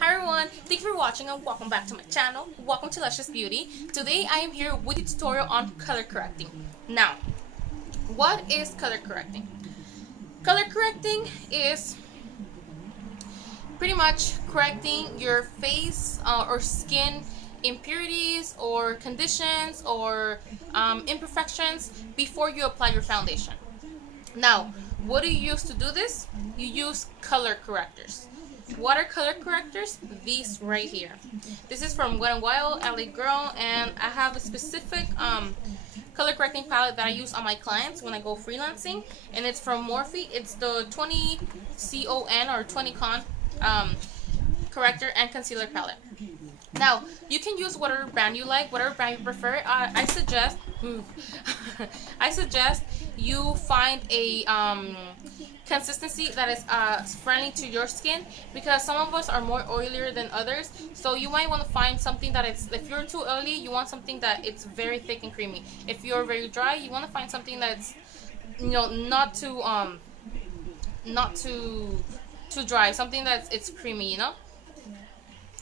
Hi everyone, thank you for watching and welcome back to my channel. Welcome to Luscious Beauty. Today I am here with a tutorial on color correcting. Now, what is color correcting? Color correcting is pretty much correcting your face or skin impurities or conditions or imperfections before you apply your foundation. Now, what do you use to do this? You use color correctors. What are color correctors? These right here. This is from Wet n Wild, LA Girl, and I have a specific color correcting palette that I use on my clients when I go freelancing, and it's from Morphe. It's the 20 CON or 20 con corrector and concealer palette. Now, you can use whatever brand you like, whatever brand you prefer. I suggest I suggest you find a consistency that is friendly to your skin, because some of us are more oilier than others. So you might want to find something that it's, if you're too oily, you want something that it's very thick and creamy. If you're very dry, you want to find something that's, you know, not too dry, something that's it's creamy, you know.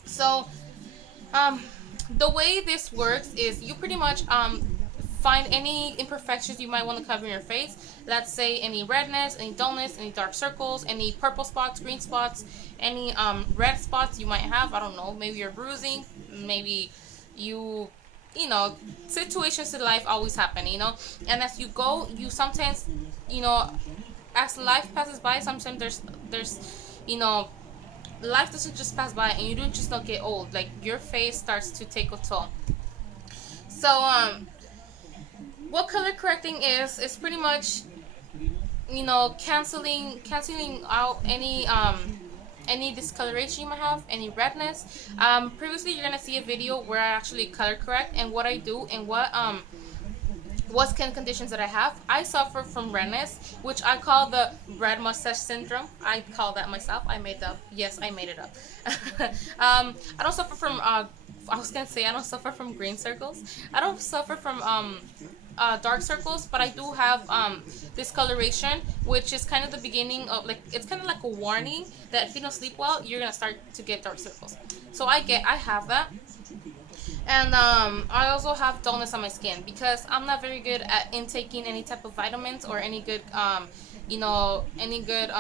So the way this works is you pretty much find any imperfections you might want to cover in your face. Let's say any redness, any dullness, any dark circles, any purple spots, green spots, any red spots you might have. I don't know, maybe you're bruising, maybe you know, situations in life always happen, you know. And as you go, you sometimes, you know, as life passes by, sometimes there's you know, life doesn't just pass by and you don't just not get old. Like, your face starts to take a toll. So what color correcting is pretty much, you know, canceling out any discoloration you might have, any redness. Previously you're gonna see a video where I actually color correct and what I do and what skin conditions that I have. I suffer from redness, which I call the red mustache syndrome. I call that myself. I made that up. Yes, I made it up. I don't suffer from I was gonna say I don't suffer from green circles. I don't suffer from dark circles, but I do have discoloration, which is kind of the beginning of, like, it's kind of like a warning that if you don't sleep well, you're gonna start to get dark circles. So I have that. And I also have dullness on my skin because I'm not very good at intaking any type of vitamins or any good you know, any good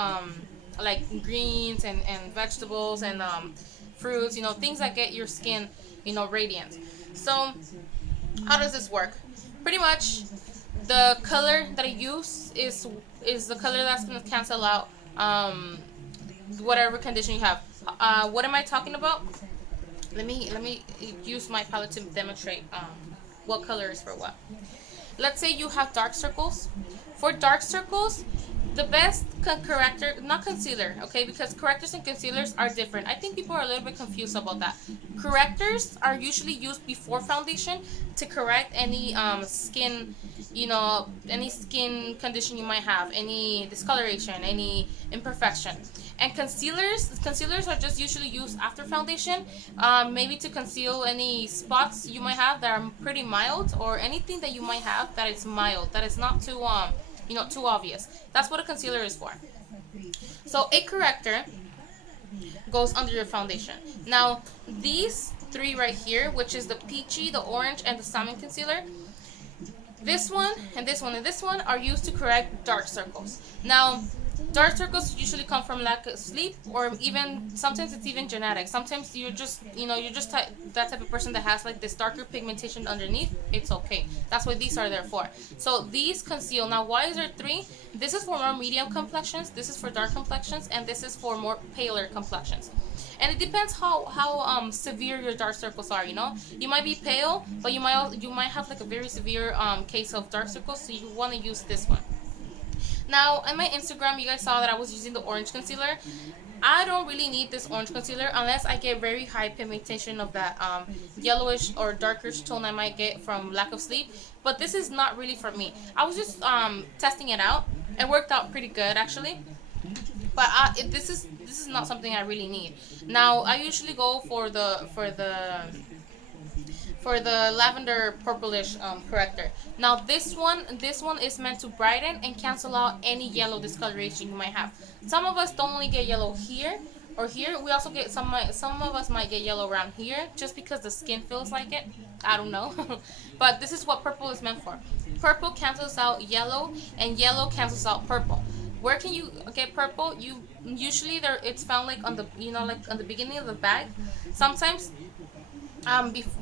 like greens and vegetables and fruits, you know, things that get your skin, you know, radiant. So how does this work? Pretty much the color that I use is the color that's going to cancel out whatever condition you have. What am I talking about? Let me use my palette to demonstrate what color is for what. Let's say you have dark circles. For dark circles, the best corrector, not concealer, okay, because correctors and concealers are different. I think people are a little bit confused about that. Correctors are usually used before foundation to correct any skin, you know, any skin condition you might have, any discoloration, any imperfection. And concealers are just usually used after foundation, maybe to conceal any spots you might have that are pretty mild, or anything that you might have that is mild, that is not too you know, too obvious. That's what a concealer is for. So a corrector goes under your foundation. Now, these three right here, which is the peachy, the orange, and the salmon concealer, this one and this one and this one are used to correct dark circles. Now, dark circles usually come from lack of sleep, or even sometimes it's even genetic. Sometimes you're just, you know, you're just that type of person that has like this darker pigmentation underneath. It's okay. That's what these are there for. So these conceal. Now, why is there three? This is for more medium complexions, this is for dark complexions, and this is for more paler complexions. And it depends how severe your dark circles are. You know, you might be pale, but you might have like a very severe case of dark circles, so you want to use this one. Now, on my Instagram, you guys saw that I was using the orange concealer. I don't really need this orange concealer unless I get very high pigmentation of that yellowish or darkish tone I might get from lack of sleep. But this is not really for me. I was just testing it out. It worked out pretty good, actually. But this is not something I really need. Now, I usually go for the lavender purplish corrector. Now this one is meant to brighten and cancel out any yellow discoloration you might have. Some of us don't only get yellow here, or here. We also get some of us might get yellow around here just because the skin feels like it. I don't know. But this is what purple is meant for. Purple cancels out yellow, and yellow cancels out purple. Where can you get purple? You usually there it's found like on the like on the beginning of the bag. Sometimes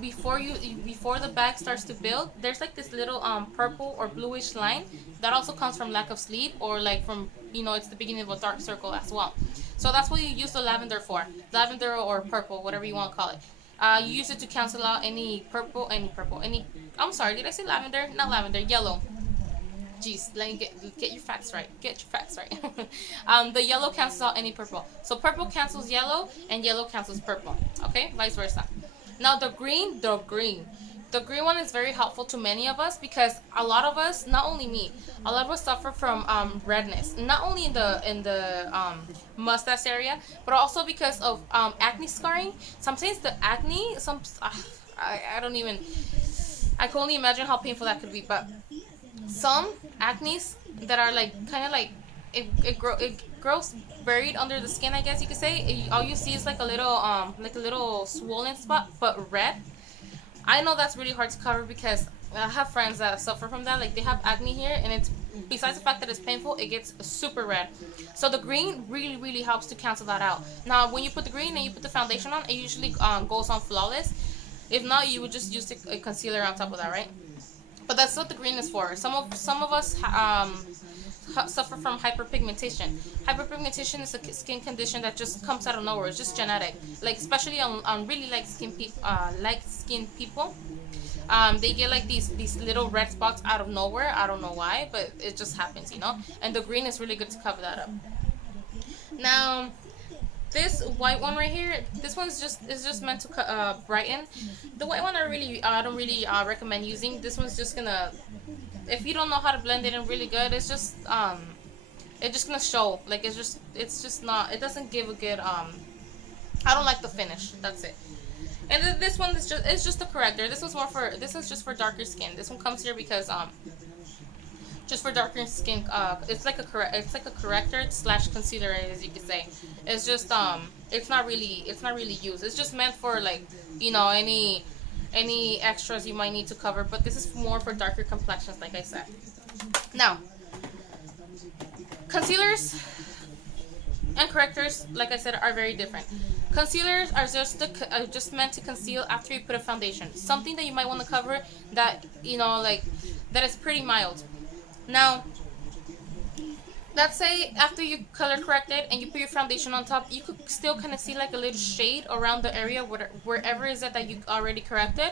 before the bag starts to build, there's like this little purple or bluish line that also comes from lack of sleep, or like from it's the beginning of a dark circle as well. So that's what you use the lavender for. Lavender or purple, whatever you want to call it. You use it to cancel out any purple, I'm sorry, did I say lavender? Not lavender, yellow. Jeez, let me get your facts right. Get your facts right. The yellow cancels out any purple. So purple cancels yellow, and yellow cancels purple. Okay, vice versa. Now the green one is very helpful to many of us, because a lot of us, not only me, a lot of us suffer from redness, not only in the mustache area, but also because of acne scarring. Sometimes the acne, I don't even, I can only imagine how painful that could be. But some acnes that are like kind of like it grows buried under the skin, I guess you could say. All you see is like a little swollen spot, but red. I know that's really hard to cover, because I have friends that suffer from that. Like, they have acne here, and it's, besides the fact that it's painful, it gets super red. So the green really, really helps to cancel that out. Now, when you put the green and you put the foundation on, it usually goes on flawless. If not, you would just use a concealer on top of that, right? But that's what the green is for. Some of us suffer from hyperpigmentation. Hyperpigmentation is a skin condition that just comes out of nowhere. It's just genetic. Like, especially on really light skin people, they get like these little red spots out of nowhere. I don't know why, but it just happens, And the green is really good to cover that up. Now, this white one right here, this one's just meant to brighten. The white one I don't really recommend using. This one's just gonna, if you don't know how to blend it in really good, it's just gonna show. Like, it's just not, it doesn't give a good I don't like the finish. That's it. And then this one is just a corrector. This one's just for darker skin. This one comes here because just for darker skin. It's like a corrector / concealer, as you could say. It's just it's not really used. It's just meant for, like, any extras you might need to cover. But this is more for darker complexions, like I said. Now, concealers and correctors, like I said, are very different. Concealers are just meant to conceal after you put a foundation. Something that you might want to cover that, that is pretty mild. Now, let's say after you color corrected and you put your foundation on top, you could still kind of see like a little shade around the area wherever is it that you already corrected.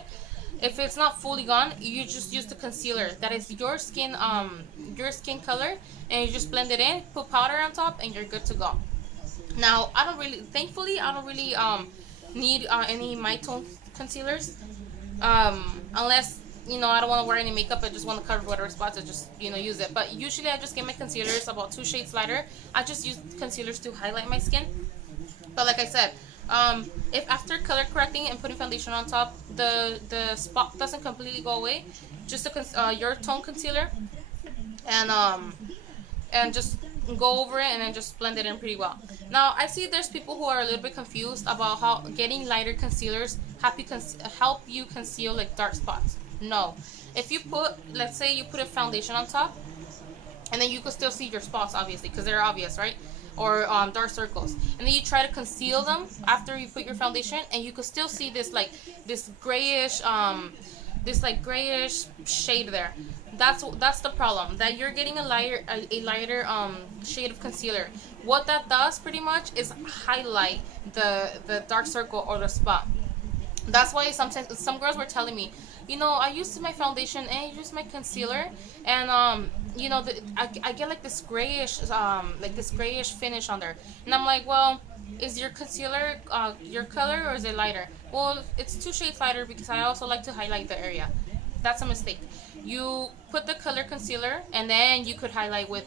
If it's not fully gone, you just use the concealer that is your skin color, and you just blend it in, put powder on top, and you're good to go. Now, thankfully, I don't really need any my tone concealers, unless I don't want to wear any makeup. I just want to cover whatever spots. I just use it. But usually I just get my concealers about 2 shades lighter. I just use concealers to highlight my skin. But like I said, if after color correcting and putting foundation on top, the spot doesn't completely go away, just your tone concealer, and just go over it and then just blend it in pretty well. Now, I see there's people who are a little bit confused about how getting lighter concealers help you conceal like dark spots. No. If you let's say you put a foundation on top, and then you can still see your spots, obviously, because they're obvious, right? Or dark circles. And then you try to conceal them after you put your foundation, and you can still see this grayish shade there. That's the problem. That you're getting a lighter shade of concealer. What that does pretty much is highlight the dark circle or the spot. That's why sometimes some girls were telling me, I used my foundation and I used my concealer, and I get like this grayish finish on there, and I'm like, well, is your concealer your color, or is it lighter? Well, it's 2 shades lighter because I also like to highlight the area. That's a mistake. You put the color concealer, and then you could highlight with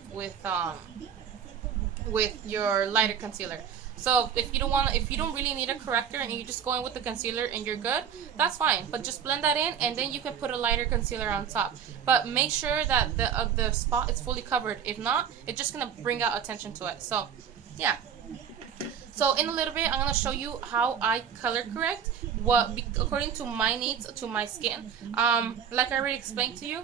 your lighter concealer. So if you don't really need a corrector and you just go in with the concealer and you're good, that's fine. But just blend that in, and then you can put a lighter concealer on top. But make sure that the spot is fully covered. If not, it's just gonna bring out attention to it. So, yeah. So in a little bit, I'm gonna show you how I color correct according to my needs to my skin. Like I already explained to you,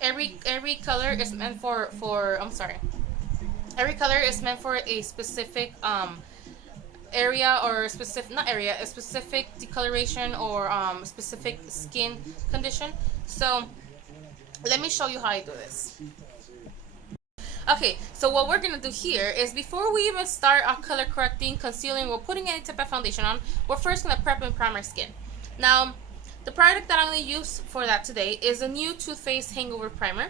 every color is meant for I'm sorry. Every color is meant for a specific area or specific not area a specific decoloration or specific skin condition. So let me show you how I do this. Okay, so what we're gonna do here is before we even start our color correcting, concealing, or putting any type of foundation on, we're first gonna prep and prime our skin. Now, the product that I'm gonna use for that today is a new Too Faced Hangover Primer.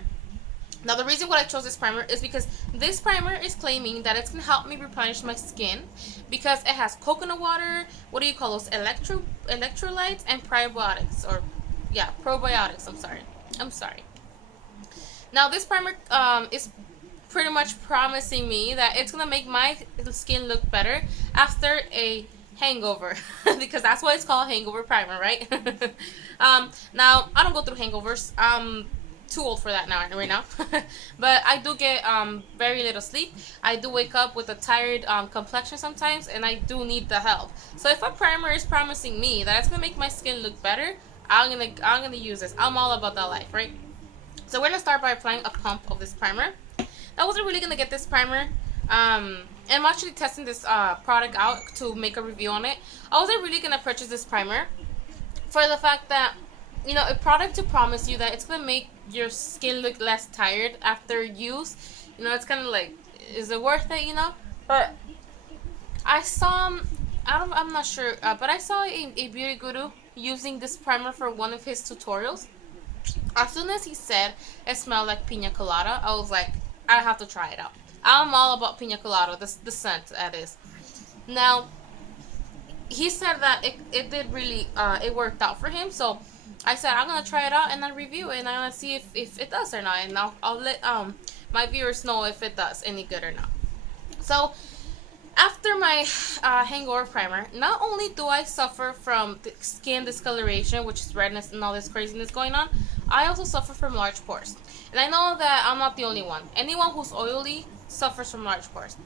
Now, the reason why I chose this primer is because this primer is claiming that it's gonna help me replenish my skin because it has coconut water, what do you call those, electrolytes, and probiotics, or yeah, probiotics. I'm sorry. Now, this primer is pretty much promising me that it's gonna make my skin look better after a hangover because that's why it's called hangover primer, right? Now I don't go through hangovers. I'm too old for that right now. But I do get very little sleep. I do wake up with a tired complexion sometimes, and I do need the help. So if a primer is promising me that it's gonna make my skin look better, I'm gonna use this. I'm all about that life, right? So we're gonna start by applying a pump of this primer. I wasn't really gonna get this primer. And I'm actually testing this product out to make a review on it. I wasn't really gonna purchase this primer for the fact that, you know, a product to promise you that it's gonna make your skin look less tired after use. You know, it's kind of like, is it worth it? You know, but I saw, I'm not sure, but I saw a beauty guru using this primer for one of his tutorials. As soon as he said it smelled like pina colada, I was like, I have to try it out. I'm all about pina colada, the scent that is. Now, he said that it did really, it worked out for him. So I said, I'm going to try it out and then review it. And I'm going to see if it does or not. And I'll let my viewers know if it does any good or not. So after my hangover primer, not only do I suffer from the skin discoloration, which is redness and all this craziness going on, I also suffer from large pores. And I know that I'm not the only one. Anyone who's oily suffers from large pores.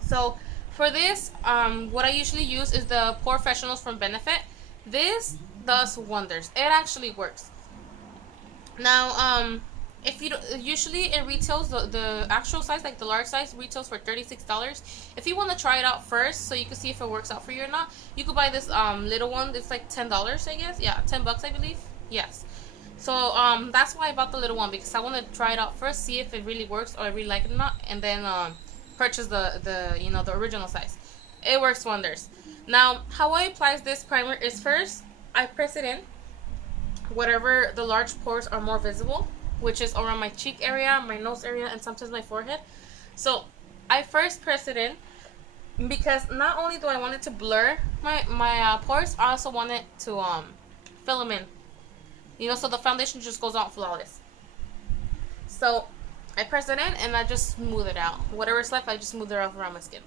So for this, what I usually use is the Pore Professionals from Benefit. This does wonders. It actually works. Now, if you usually it retails the actual size, like the large size, retails for $36. If you want to try it out first, so you can see if it works out for you or not, you could buy this little one. It's like $10, I guess. Yeah, $10, I believe. Yes. So that's why I bought the little one, because I want to try it out first, see if it really works or I really like it or not, and then purchase the you know, the original size. It works wonders. Now, how I apply this primer is first I press it in whatever the large pores are more visible, which is around my cheek area, my nose area, and sometimes my forehead. So I first press it in because not only do I want it to blur my pores, I also want it to fill them in. You know, so the foundation just goes on flawless. So I press it in and I just smooth it out. Whatever's left, I just smooth it out around my skin.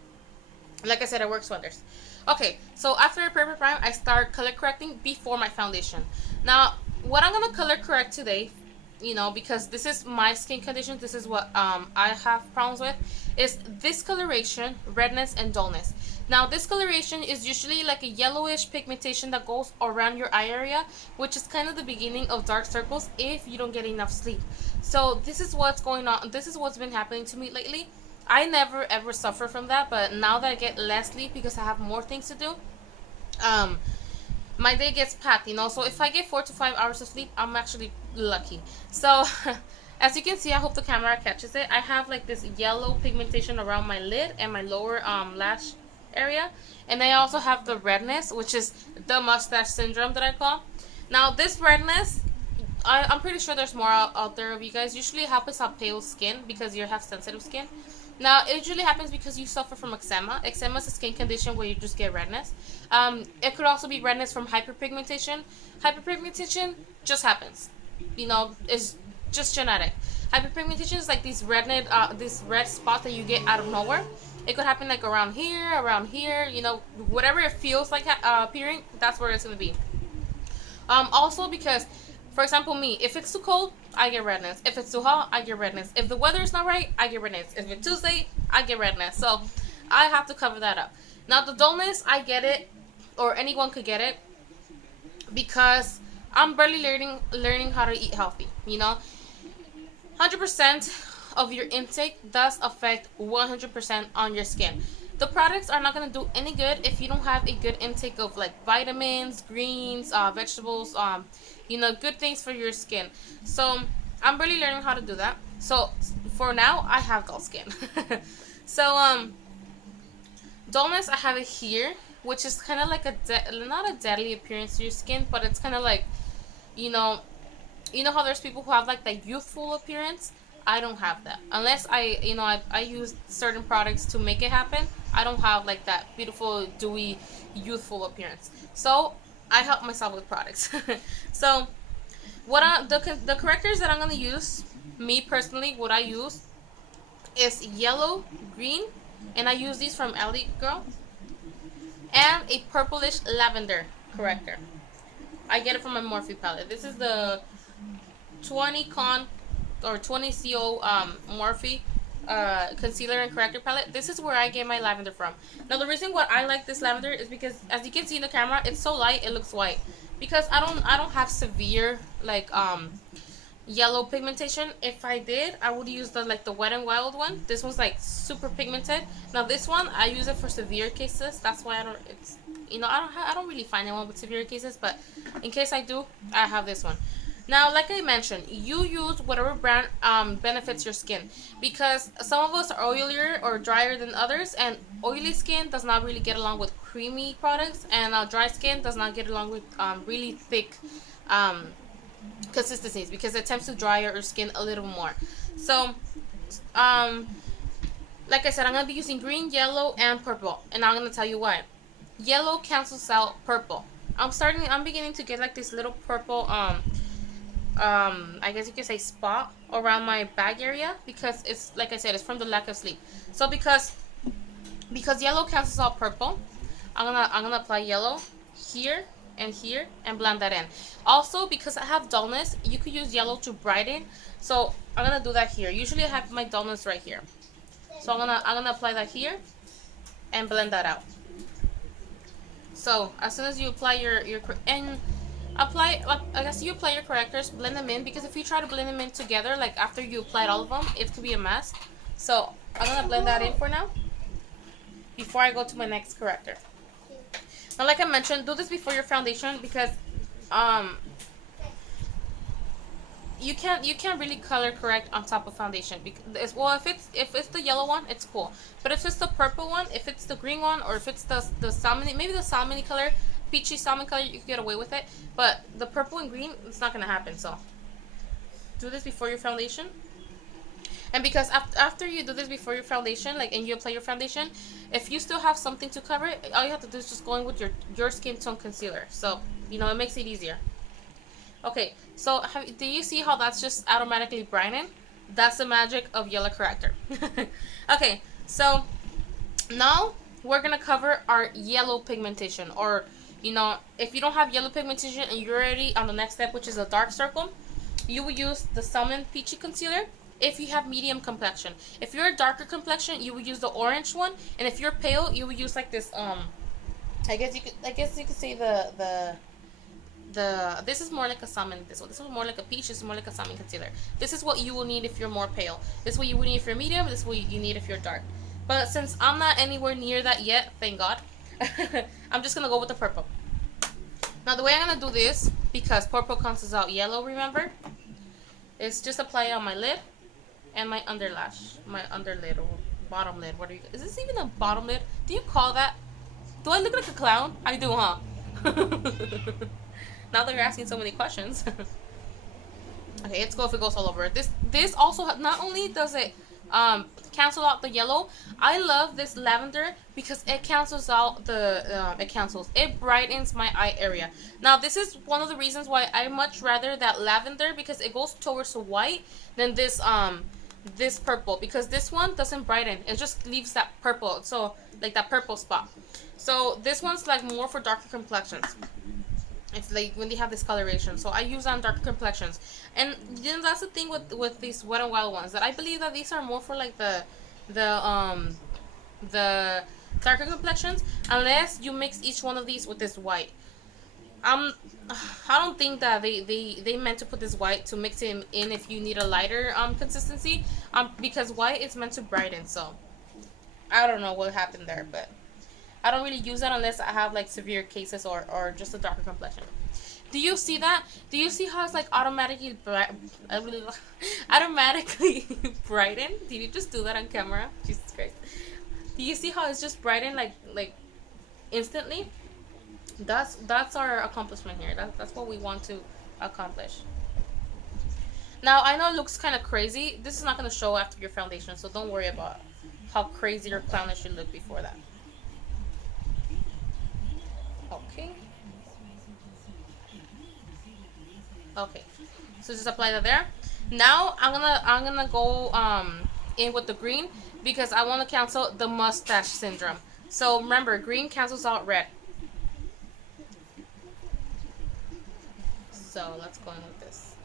Like I said, it works wonders. Okay, so after I prep prime, I start color correcting before my foundation. Now, what I'm gonna color correct today, you know, because this is my skin condition, this is what I have problems with, is discoloration, redness, and dullness. Now, discoloration is usually like a yellowish pigmentation that goes around your eye area, which is kind of the beginning of dark circles if you don't get enough sleep. So this is what's going on. This is what's been happening to me lately. I never ever suffer from that, but now that I get less sleep because I have more things to do, my day gets packed, you know. So if I get 4 to 5 hours of sleep, I'm actually lucky. So as you can see, I hope the camera catches it, I have like this yellow pigmentation around my lid and my lower lash area, and I also have the redness, which is the mustache syndrome that I call. Now this redness, I'm pretty sure there's more out there of you guys. Usually it happens on pale skin because you have sensitive skin. Now, it usually happens because you suffer from eczema. Eczema is a skin condition where you just get redness. It could also be redness from hyperpigmentation. Hyperpigmentation just happens. You know, it's just genetic. Hyperpigmentation is like these this red spots that you get out of nowhere. It could happen like around here, you know, whatever it feels like appearing, that's where it's going to be. Also because, for example, me, if it's too cold, I get redness. If it's too hot, I get redness. If the weather is not right, I get redness. If it's Tuesday, I get redness. So I have to cover that up. Now the dullness, I get it, or anyone could get it, because I'm barely learning how to eat healthy. 100% of your intake does affect 100% on your skin. The products are not going to do any good if you don't have a good intake of like vitamins, greens, vegetables, good things for your skin. So I'm really learning how to do that. So for now, I have dull skin. So dullness, I have it here, which is kind of like not a deadly appearance to your skin, but it's kind of like, you know how there's people who have like that youthful appearance. I don't have that unless I use certain products to make it happen. I don't have like that beautiful, dewy, youthful appearance. So I help myself with products. So the correctors that I'm gonna use, me personally, what I use is yellow, green, and I use these from Ellie Girl, and a purplish lavender corrector. I get it from my Morphe palette. This is the 20 CO Morphe concealer and corrector palette. This is where I get my lavender from. Now the reason why I like this lavender is because, as you can see in the camera, it's so light it looks white. Because I don't have severe like yellow pigmentation. If I did, I would use the Wet n Wild one. This one's like super pigmented. Now this one, I use it for severe cases. That's why I don't really find anyone with severe cases, but in case I do, I have this one. Now, like I mentioned, you use whatever brand benefits your skin, because some of us are oilier or drier than others, and oily skin does not really get along with creamy products, and dry skin does not get along with really thick consistencies, because it tends to dry your skin a little more. So, like I said, I'm going to be using green, yellow, and purple, and I'm going to tell you why. Yellow cancels out purple. I'm beginning to get like this little purple I guess you could say spot around my bag area, because it's, like I said, it's from the lack of sleep. So because yellow cancels out purple, I'm gonna apply yellow here and here and blend that in. Also, because I have dullness, you could use yellow to brighten. So I'm gonna do that here. Usually I have my dullness right here. So I'm gonna apply that here and blend that out. So as soon as you apply you apply your correctors, blend them in, because if you try to blend them in together, like after you applied all of them, it could be a mess. So I'm gonna blend that in for now before I go to my next corrector. Now, like I mentioned, do this before your foundation, because you can't really color correct on top of foundation, because, well, if it's the yellow one, it's cool, but if it's the purple one, if it's the green one, or if it's the salmon, maybe the salmon color, peachy salmon color, you can get away with it, but the purple and green, it's not gonna happen. So do this before your foundation. And because after you do this before your foundation, and you apply your foundation, if you still have something to cover it, all you have to do is just go in with your skin tone concealer. So it makes it easier. Okay, so do you see how that's just automatically brightening? That's the magic of yellow corrector. Okay, so now we're gonna cover our yellow pigmentation, or if you don't have yellow pigmentation and you're already on the next step, which is a dark circle, you will use the Salmon Peachy Concealer. If you have medium complexion, if you're a darker complexion, you would use the orange one, and if you're pale, you would use like this. I guess you could say the this is more like a salmon. This is more like a peach. This is more like a salmon concealer. This is what you will need if you're more pale. This is what you would need if you're medium. This is what you need if you're dark. But since I'm not anywhere near that yet, thank God, I'm just gonna go with the purple. Now the way I'm gonna do this, because purple cancels out yellow, remember, is just apply it on my lid and my underlash, my underlid or bottom lid. Is this even a bottom lid? Do you call that? Do I look like a clown? I do, huh? Now that you're asking so many questions. Okay, let's go if it goes all over. This also, not only does it cancel out the yellow, I love this lavender because it cancels out it brightens my eye area. Now this is one of the reasons why I much rather that lavender, because it goes towards the white, than this purple, because this one doesn't brighten, it just leaves that purple, so like that purple spot. So this one's like more for darker complexions. It's like when they have this coloration, so I use on darker complexions. And then that's the thing with these Wet n Wild ones, that I believe that these are more for like the the darker complexions, unless you mix each one of these with this white. I don't think that they meant to put this white to mix it in if you need a lighter consistency, because white is meant to brighten. So I don't know what happened there, but I don't really use that unless I have like severe cases or just a darker complexion. Do you see that? Do you see how it's like automatically automatically brighten? Did you just do that on camera? Jesus Christ. Do you see how it's just brightened like instantly? That's our accomplishment here. That's what we want to accomplish. Now I know it looks kind of crazy. This is not going to show after your foundation, so don't worry about how crazy or clownish you look before that. Okay. Okay. So just apply that there. Now I'm gonna go in with the green because I want to cancel the mustache syndrome. So remember, green cancels out red. So let's go in with this.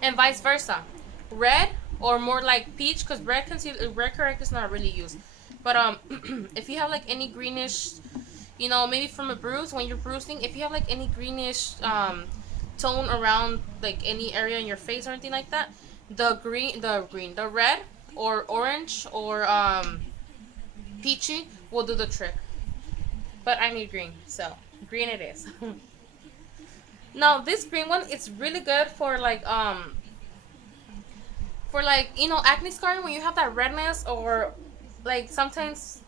And vice versa. Red or more like peach, because red correct is not really used. But if you have like any greenish, you know, maybe from a bruise when you're bruising, if you have like any greenish tone around like any area in your face or anything like that, the red or orange or peachy will do the trick. But I need green, so green it is. Now this green one, it's really good for like you know, acne scarring when you have that redness, or like sometimes,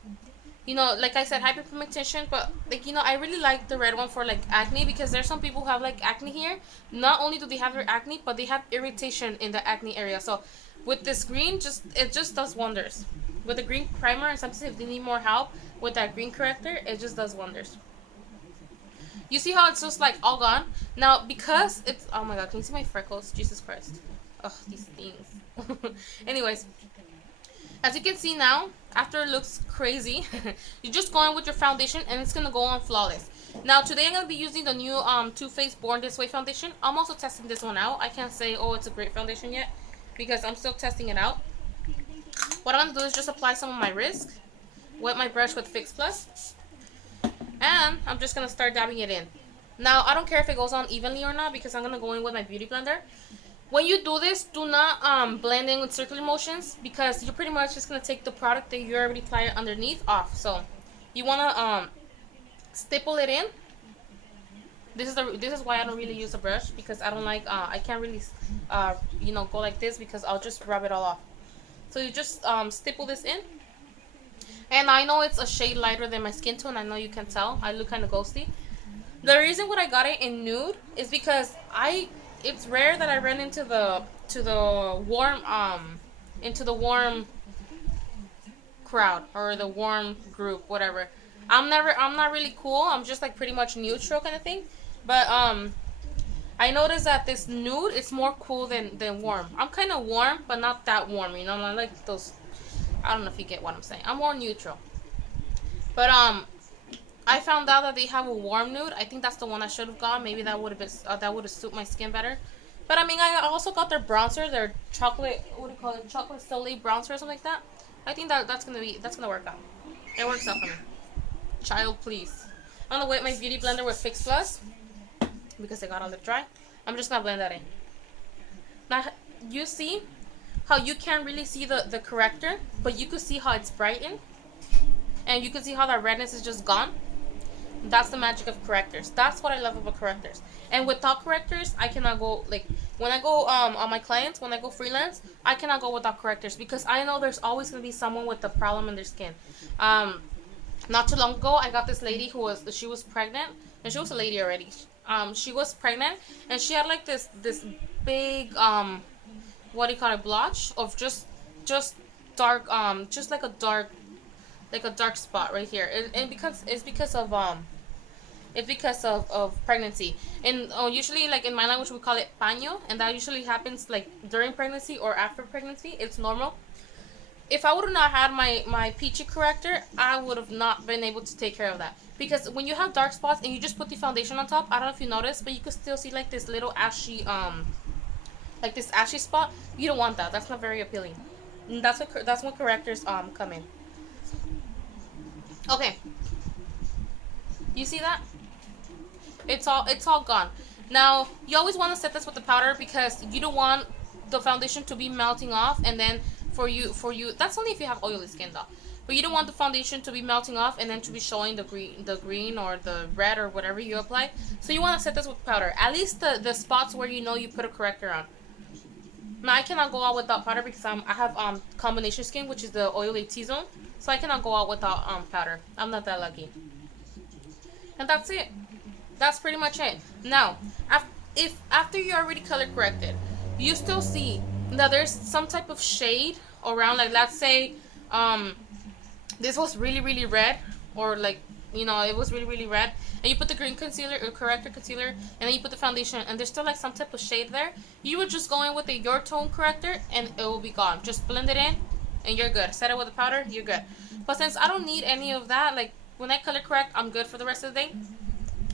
you know, like I said, hyperpigmentation. But like, you know, I really like the red one for like acne, because there's some people who have like acne here. Not only do they have their acne, but they have irritation in the acne area. So with this green, it just does wonders. With the green primer, and sometimes if they need more help with that green corrector, it just does wonders. You see how it's just like all gone? Now because it's, oh my god, can you see my freckles? Jesus Christ. Ugh, these things. Anyways, as you can see now, after it looks crazy, you just go in with your foundation and it's gonna go on flawless. Now today I'm gonna be using the new Too Faced Born This Way foundation. I'm also testing this one out. I can't say, oh, it's a great foundation yet, because I'm still testing it out. What I'm gonna do is just apply some on my wrist, wet my brush with Fix Plus, and I'm just gonna start dabbing it in. Now I don't care if it goes on evenly or not, because I'm gonna go in with my beauty blender. When you do this, do not blend in with circular motions, because you're pretty much just gonna take the product that you already applied underneath off. So you wanna stipple it in. This is why I don't really use a brush, because I don't like I can't really you know, go like this, because I'll just rub it all off. So you just stipple this in. And I know it's a shade lighter than my skin tone. I know you can tell. I look kind of ghosty. The reason why I got it in nude is because it's rare that I run into the warm crowd, or the warm group, whatever. I'm not really cool. I'm just like pretty much neutral kind of thing. But I noticed that this nude is more cool than warm. I'm kind of warm, but not that warm, you know. I'm not like those. I don't know if you get what I'm saying. I'm more neutral. But I found out that they have a warm nude. I think that's the one I should have got. Maybe that would have been that would have suited my skin better. But I mean, I also got their bronzer, their chocolate, what do you call it, chocolate soleil bronzer or something like that. I think that's gonna work out. It works out for me. Child, please. I'm gonna wet my beauty blender with Fix Plus, because I got all it dry. I'm just gonna blend that in. Now you see how you can't really see the corrector, but you can see how it's brightened, and you can see how that redness is just gone. That's the magic of correctors. That's what I love about correctors. And without correctors, I cannot go, like, when I go on my clients, when I go freelance, I cannot go without correctors, because I know there's always going to be someone with a problem in their skin. Not too long ago, I got this lady she was pregnant, and she was a lady already. She was pregnant, and she had like this big what do you call it, blotch of just dark, just like a dark spot right here, and it's because of pregnancy. And usually, like in my language, we call it paño, and that usually happens like during pregnancy or after pregnancy. It's normal. If I would have not had my peachy corrector, I would have not been able to take care of that. Because when you have dark spots and you just put the foundation on top, I don't know if you noticed, but you can still see like this little ashy spot. You don't want that. That's not very appealing. And that's when correctors come in. Okay, you see that? It's all gone. Now you always want to set this with the powder because you don't want the foundation to be melting off, and then for you that's only if you have oily skin though. But you don't want the foundation to be melting off and then to be showing the green or the red or whatever you apply. So you want to set this with powder. At least the spots where you know you put a corrector on. Now I cannot go out without powder because I have combination skin, which is the oily T-zone. So I cannot go out without powder. I'm not that lucky. And that's it. That's pretty much it. Now, if after you already color corrected, you still see that there's some type of shade around, like let's say this was really red, or like it was really red, and you put the green concealer or corrector concealer, and then you put the foundation, and there's still like some type of shade there, you would just go in with a your tone corrector and it will be gone. Just blend it in and you're good. Set it with a powder, you're good. But since I don't need any of that, like when I color correct, I'm good for the rest of the day.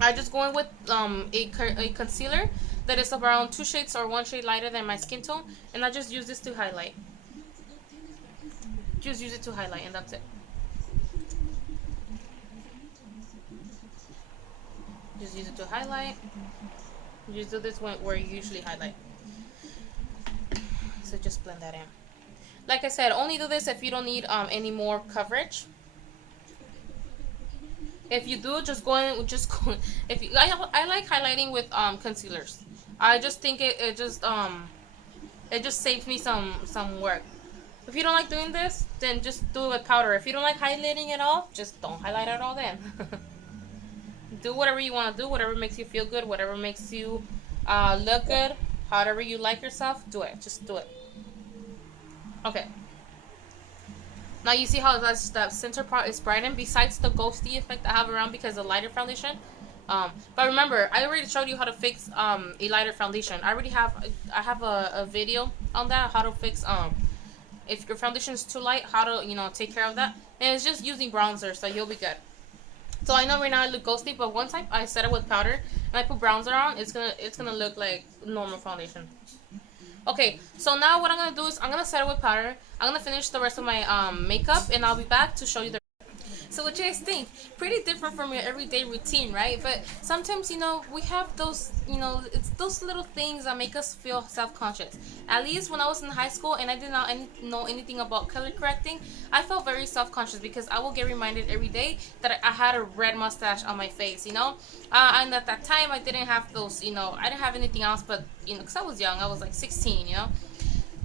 I just go in with a concealer that is around 2 shades or 1 shade lighter than my skin tone, and I just use this to highlight. Just use it to highlight, and that's it. Just use it to highlight. Just do this where you usually highlight. So just blend that in. Like I said, only do this if you don't need any more coverage. If you do, just go in. Just go. If you, I like highlighting with concealers. I just think it just saves me some work. If you don't like doing this, then just do it with powder. If you don't like highlighting at all, just don't highlight at all then. Do whatever you want to do, whatever makes you feel good, whatever makes you look good, however you like yourself, do it. Just do it. Okay. Now you see how that center part is brightened, besides the ghosty effect I have around because of lighter foundation. But remember, I already showed you how to fix a lighter foundation. I have a video on that, how to fix if your foundation is too light, how to take care of that. And it's just using bronzer, so you'll be good. So I know right now I look ghosty, but once I set it with powder and I put bronzer on, it's gonna look like normal foundation. Okay, so now what I'm gonna do is I'm gonna set it with powder. I'm gonna finish the rest of my makeup, and I'll be back to show you the. So what you guys think? Pretty different from your everyday routine, right? But sometimes, we have those, it's those little things that make us feel self-conscious. At least when I was in high school and I did not know anything about color correcting, I felt very self-conscious because I will get reminded every day that I had a red mustache on my face, and at that time I didn't have those, I didn't have anything else, but, because I was young, I was like 16,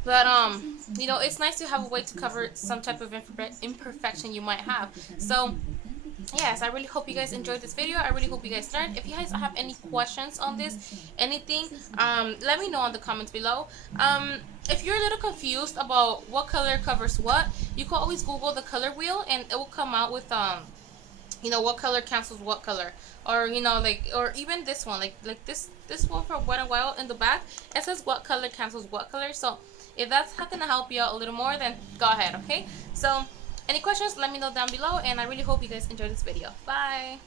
But, it's nice to have a way to cover some type of imperfection you might have. So, yes, I really hope you guys enjoyed this video. I really hope you guys learned. If you guys have any questions on this, anything, let me know in the comments below. If you're a little confused about what color covers what, you can always Google the color wheel, and it will come out with, what color cancels what color. Or, or even this one, like this one for Wet n Wild in the back, it says what color cancels what color. So, if that's going to help you out a little more, then go ahead, okay? So, any questions, let me know down below, and I really hope you guys enjoyed this video. Bye!